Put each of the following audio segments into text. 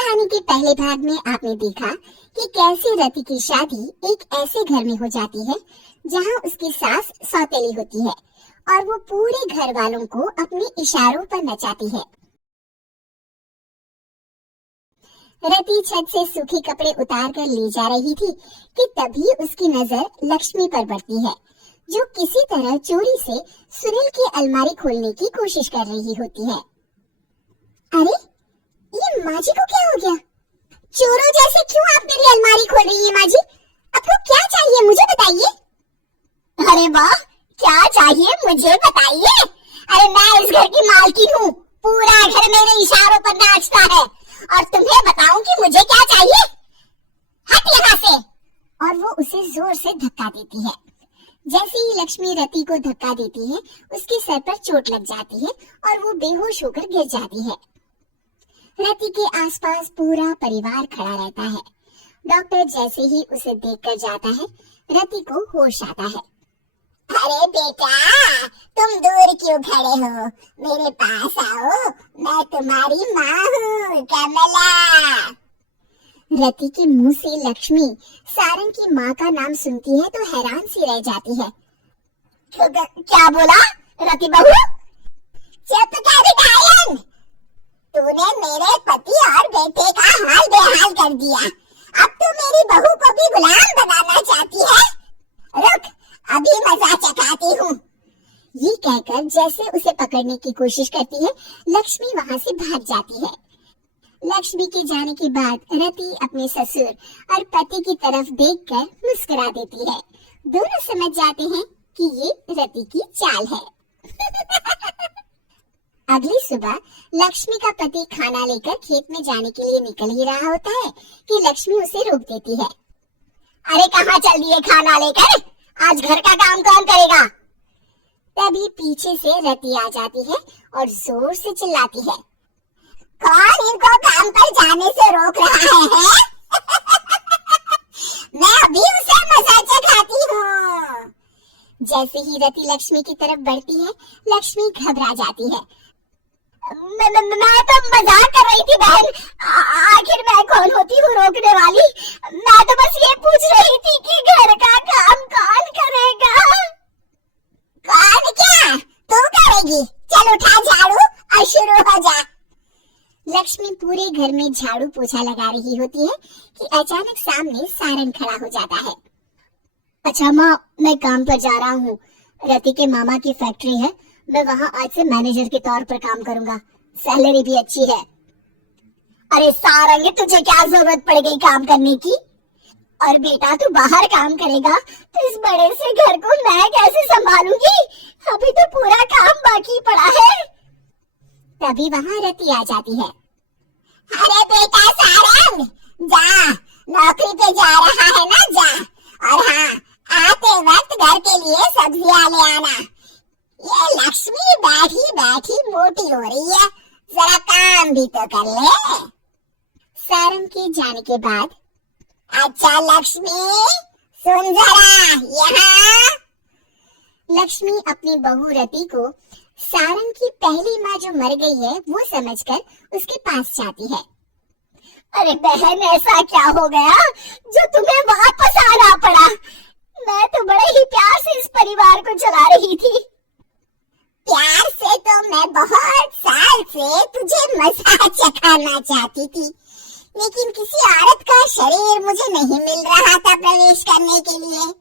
कहानी के पहले भाग में आपने देखा कि कैसे रति की शादी एक ऐसे घर में हो जाती है जहां उसकी सास सौतेली होती है और वो पूरे घर वालों को अपने इशारों पर नचाती है। रति छत से सूखे कपड़े उतार कर ले जा रही थी कि तभी उसकी नजर लक्ष्मी पर पड़ती है, जो किसी तरह चोरी से सुनील की अलमारी खोलने की कोशिश कर रही होती है। अरे, ये माँ जी को क्या हो गया? चोरों जैसे क्यों आप मेरी अलमारी खोल रही है माँ जी? आपको क्या चाहिए मुझे बताइए। अरे वाह, क्या चाहिए मुझे बताइए। अरे मैं इस घर की मालकिन हूँ, पूरा घर मेरे इशारों पर नाचता है और तुम्हें बताऊं कि मुझे क्या चाहिए? हट यहाँ से। और वो उसे जोर से धक्का देती है। जैसे ही लक्ष्मी रति को धक्का देती है, उसके सर पर चोट लग जाती है और वो बेहोश होकर गिर जाती है। रति के आसपास पूरा परिवार खड़ा रहता है। डॉक्टर जैसे ही उसे देखकर जाता है, रति को होश आता है। अरे बेटा, तुम दूर क्यों खड़े हो? मेरे पास आओ, मैं तुम्हारी माँ हूँ, कमला। रति के मुंह से लक्ष्मी सारंग की माँ का नाम सुनती है तो हैरान सी रह जाती है। क्या बोला रति बहू? चुप कर डायन, तूने मेरे पति और बेटे का हाल बेहाल कर दिया। अब तू मेरी बहू को भी गुलाम बनाना चाहती है? रुक, अभी मजा चखाती हूँ। ये कहकर जैसे उसे पकड़ने की कोशिश करती है, लक्ष्मी वहाँ से भाग जाती है। लक्ष्मी के जाने के बाद रति अपने ससुर और पति की तरफ देखकर मुस्कुरा देती है। दोनों समझ जाते हैं कि ये रति की चाल है। अगली सुबह लक्ष्मी का पति खाना लेकर खेत में जाने के लिए निकल ही रहा होता है कि लक्ष्मी उसे रोक देती है। अरे कहाँ चल दिए खाना लेकर? आज घर का काम कौन करेगा? तभी पीछे से रति आ जाती है और जोर से चिल्लाती है। कौन इनको काम पर जाने से रोक रहा है? मैं अभी उसे मजा चखाती हूँ। जैसे ही रति लक्ष्मी की तरफ बढ़ती है, लक्ष्मी घबरा जाती है। मैं तो मजाक कर रही थी बहन, आखिर मैं कौन होती हूँ रोकने वाली? मैं तो बस ये पूछ रही थी कि घर का काम कौन करेगा? कौन क्या? तू करेगी? चल उठा झाड़ू और शुरू हो जा। लक्ष्मी पूरे घर में झाड़ू पोछा लगा रही होती है कि अचानक सामने सारंग खड़ा हो जाता है। अच्छा माँ, मैं काम पर जा रहा हूँ। रति के मामा की फैक्ट्री है, मैं वहाँ आज से मैनेजर के तौर पर काम करूँगा, सैलरी भी अच्छी है। अरे सारंग, तुझे क्या जरूरत पड़ गई काम करने की? और बेटा तू बाहर काम करेगा तो इस बड़े से घर को मैं कैसे संभालूंगी? अभी तो पूरा काम बाकी पड़ा है। तभी वहाँ रति आ जाती है। अरे बेटा सारंग, जा, नौकरी पे जा रहा है ना, जा। और हाँ, आते वक्त घर के लिए सब्जियां ले आना। ये लक्ष्मी बैठी बैठी मोटी हो रही है, जरा काम भी तो कर ले। सारंग के जाने के बाद, अच्छा लक्ष्मी सुन जरा यहाँ। लक्ष्मी अपनी बहू रति को सारंग की पहली माँ जो मर गई है वो समझकर उसके पास जाती है। अरे बहन, ऐसा क्या हो गया जो तुम्हें वापस आना पड़ा? मैं तो बड़े ही प्यार से इस परिवार को चला रही थी। प्यार से तो मैं बहुत साल से तुझे मजा चखाना चाहती थी, लेकिन किसी औरत का शरीर मुझे नहीं मिल रहा था प्रवेश करने के लिए।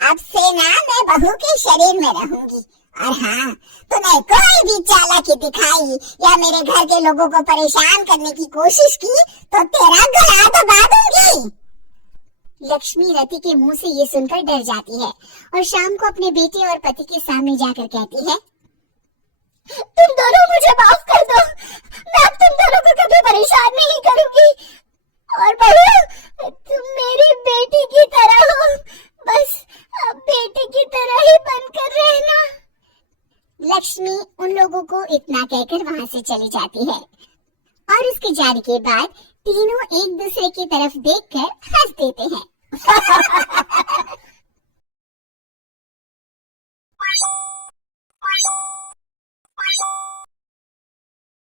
अब से ना मैं बहू के शरीर में रहूंगी। और हाँ, तूने कोई भी चालाकी दिखाई या मेरे घर के लोगों को परेशान करने की कोशिश की तो तेरा गला दबा दूंगी। लक्ष्मी रति के मुंह से ये सुनकर डर जाती है और शाम को अपने बेटे और पति के सामने जाकर कहती है, तुम दोनों मुझे माफ कर दो, मैं अब तुम दोनों को कभी परेशान नहीं करूंगी। और बहू, तुम मेरी बेटी की तरह हो, बस अब बेटी की तरह ही बनकर रहना। लक्ष्मी उन लोगों को इतना कहकर वहाँ से चली जाती है और उसके जाने के बाद तीनों एक दूसरे की तरफ देखकर हंस देते हैं।